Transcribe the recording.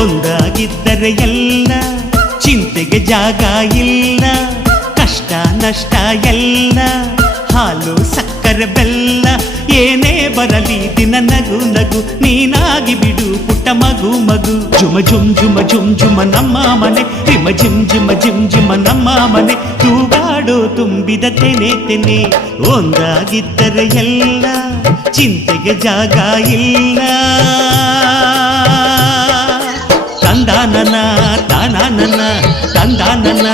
ಒಂದಾಗಿದ್ದರೆ ಎಲ್ಲ ಚಿಂತೆಗೆ ಜಾಗ ಇಲ್ಲ, ಕಷ್ಟ ನಷ್ಟ ಎಲ್ಲ ಹಾಲು ಸಕ್ಕರೆ ಬೆಲ್ಲ ಏನೇ ಬರಲಿ ದಿನ ನಗು ನಗು ನೀನಾಗಿ ಬಿಡು ಪುಟ್ಟ ಮಗು ಮಗು. ಜುಮ ಜುಮ್ ಜುಮ ಜುಮ್ ಜುಮ ನಮ್ಮ ಮನೆ, ರಿಮ ಜಿಮ್ ಜಿಮ ಜಿಮ್ ಜಿಮ ನಮ್ಮ ಮನೆ, ತೂಗಾಡೋ ತುಂಬಿದ ತೆನೆ ತೆನೆ. ಒಂದಾಗಿದ್ದರೆ ಎಲ್ಲ ಚಿಂತೆಗೆ ಜಾಗ ಇಲ್ಲ. ತಂದಾನನ ತಾನಾನನ ತಂದಾನನ